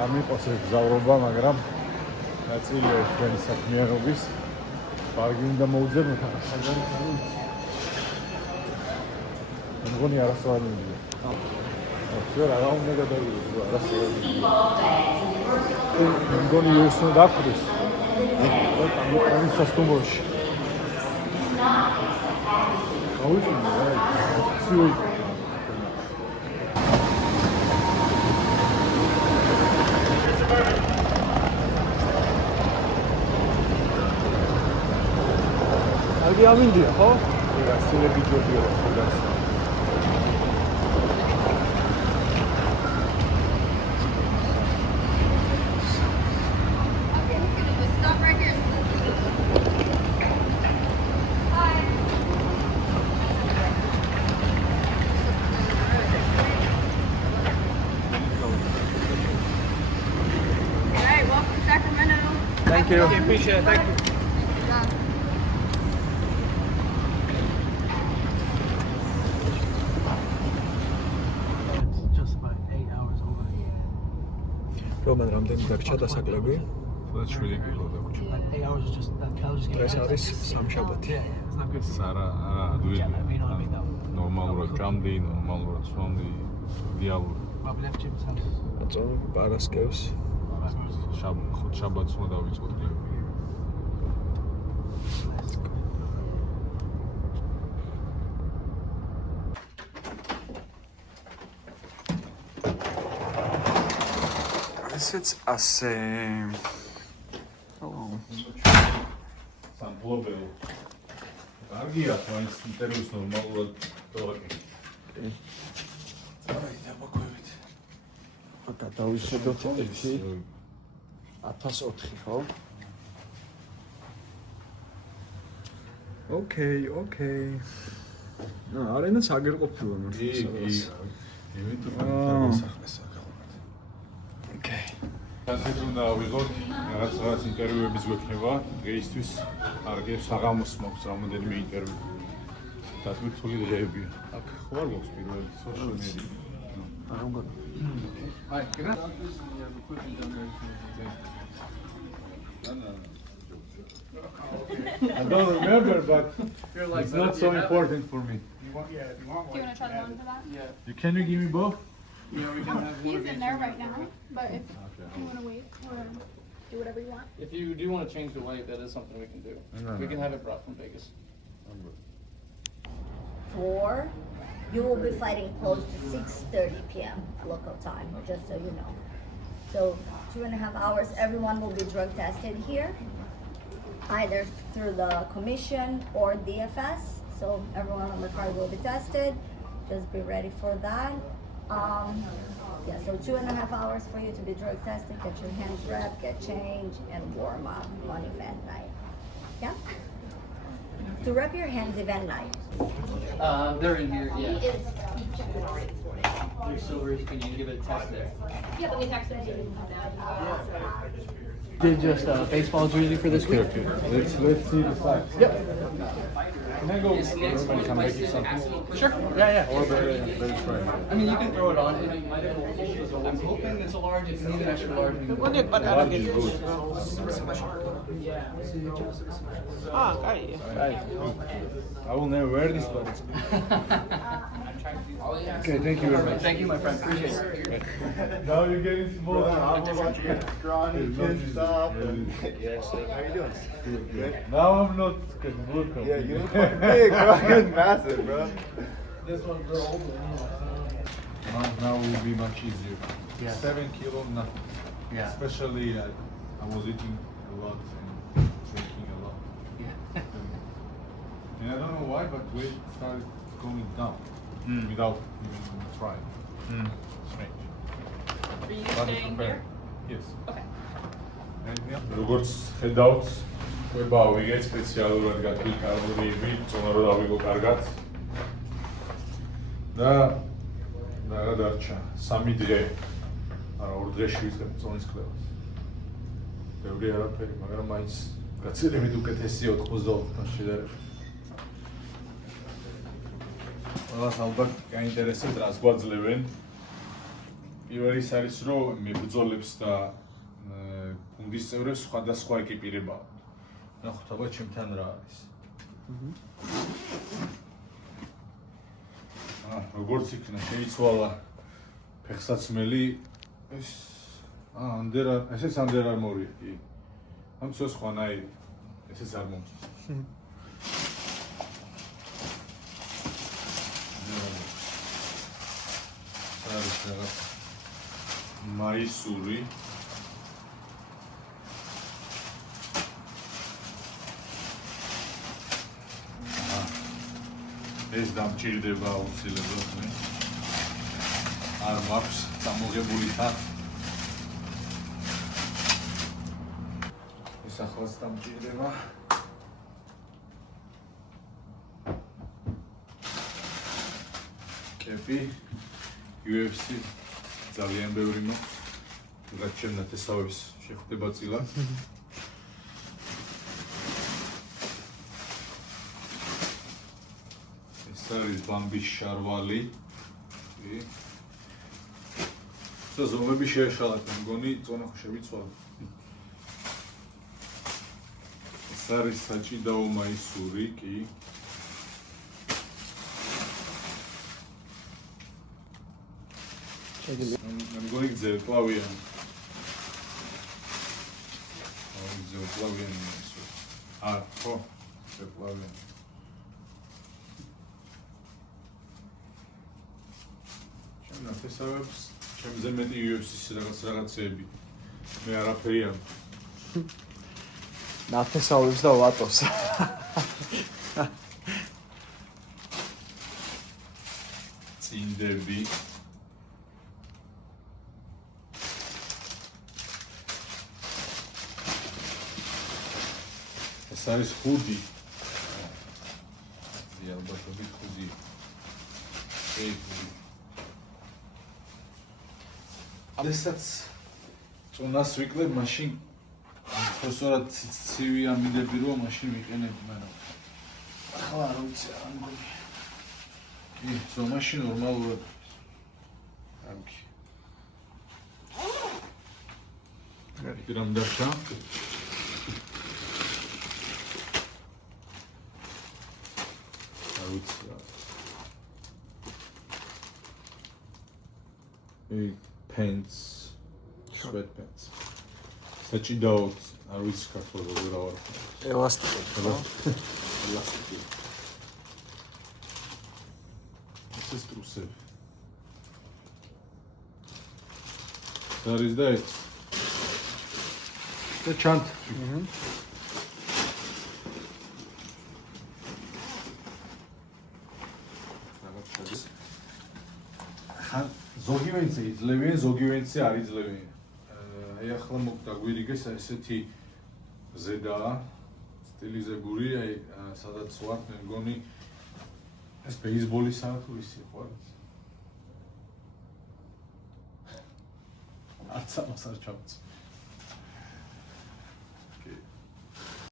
არ მიყოს ეს გზავრობა, მაგრამ ნაწილია ჩვენი საქმიანობის. კარგი უნდა მოუძებნოთ ახალგაზრდა. მგონი არასწორად მიდია. ახლა რა უნდა გადავიდე, არასწორად მიდია. მგონი ეს უნდა დაფრთხეს. ამ სასტუმროში. აუჩინე რა. Algi amindia, ხო? რა, სილები ჯობია რა. Thank you. Appreciate it. Thank you. Just about 8 hours over. Roman რამდენი დაგჭა დასაკლები? და 7 კილო დაგჭა. 8 hours is just that cow just დღეს არის სამშაბათი. It's not good. არა, ნორმალურად ჭამდი, ნორმალურად სვამდი, დიალოგი. Well, we left Jim's house. მოწონი პარასკევს. შაბათს უნდა დავიწყოთ გლები. ესეც ასე. Hello. სამფლობელო. კარგია, მაინც ინტერვიუს ნორმალურად დავაკეთე. აი, დაბაგვებით. აკა დავიშედოთ ერთი 1004, ხო? Okay. არენაც აგერ ყოფილა მართლა. Okay. ასეთ უნდა ავიღოთ, რაღაც ინტერვიუების გვექნება, დღეისთვის კარგი საღამოს მაქვს რამოდენიმე ინტერვიუ. დათვითული დღეებია. აქ ხო არ გვაქვს პირველი social media. არ უნდა. Hi, can I? I don't remember, but it's not so important for me. Do you want to try the one for that? Can you give me both? Yeah, we can have He's in there right now, but if you want to wait or do whatever you want. If you do want to change the weight, that is something we can do. We can have it brought from Vegas. 4, you will be flighting close to 6:30 p.m. local time, just so you know. So 2.5 hours, everyone will be drug tested here, either through the commission or DFS. So everyone on the car will be tested. Just be ready for that. Yeah, so 2.5 hours for you to be drug tested, get your hands wrapped, get changed, and warm up on event night. Yeah? To wrap your hands event night. They're in here, yeah. Your silvers, can you give it a test there? Yeah, let me text him. Did just baseball jersey for this week? Let's see the size. Yep. Can I go? Everybody can make you something. Sure. Yeah. Or better try. I mean, you can throw it on. I'm hoping it's a large. If you need an extra large, we can go. Large is good. I will never wear this, but it's good. Okay, thank you very much. Thank you, my friend. Appreciate it. Now you're getting smaller. Drawing your kids stuff. Yeah, so how you doing? Good. Now I'm not look. Yeah, you look fucking big, bro. You're massive, bro. This one's real old. Now will be much easier. Yeah. 7 kilo, nothing. Yeah. Especially I was eating a lot and drinking a lot. Yeah. And I don't know why, but weight started going down without even trying. Strange. Are you But staying here? Yes. Okay. როგორც ხედავთ, ყובה ავიღეთ სპეციალურად გათვლილი კალორიები, წონა რომ დავიღო კარგად. და რა დარჩა? 3 დღე. არა, 2 დღეში ვიწყებ წონის კვლევას. ბევრი არაფერი, მაგრამ მაინც გაცილებით უკეთესია 90-თან შედარებით. ყველას ალბათ გაინტერესებს, რას გვაძლევენ. პირველი ის არის რომ მებრძოლებს და გუნდის წევრებს სხვადასხვა ეკიპირება აქვთ. ნახოთ აბა ჩემთან რა არის. როგორც იქნა შეიცვალა ფეხსაცმელი ეს ესეც Under Armour-ია კი. ამ სხვანაირი ესეც არ მომწონს. არის რაღაც მაისური ეს დამჭირდება აუცილებლად არ მაქვს წამოღებული თან ეს ახლაც დამჭირდება კეპი UFC ძალიან ბევრი მოქვს რაც ჩემ ნათესავებს შეხვდება წილად არის ბამბის შარვალი. და ზომები შეეშალათ, მე მგონი წონა ხო შევიცვალე. ეს არის საჭიდაო მაისური, კი. მე მგონი ძევკლავიანი. ძევკლავიანი მაისური. ხო, ძევკლავიანი. ნათესავებს ჩემზე მეტი UFC-ის რაღაცეები. მე არაფერი არ ნათესავებს და ვატოს. წინდები. ეს არის ხუდი. ალბათობით ხუდი. Lesac წონას ვიკლებ, მაშინ პროფესორად ცივი ამინდები რომ მაშინ ვიყენებ, მაგრამ ახლა არ ვიცი რა მგონი. კი, მაშინ ნორმალურად. ამკი. პირამ დაშა. არ ვიცი რა. Pants, sweatpants. საჭიდაო არ ვიცი ქართულად როგორ ავარ. ელასტიკი. ელასტიკი. ეს ტრუსები. არის და ეს. და ჩანთ. ზოგივენცი იძლევიან, ზოგივენცი არ იძლევიან. აი ახლა დაგვირიგეს ესეთი ზედაა, სტილიზებული, აი სადაც ვარ, მე მგონი ეს ბეისბოლისაა თუ ისი ხო არის? არც ამას არ ჩავწ.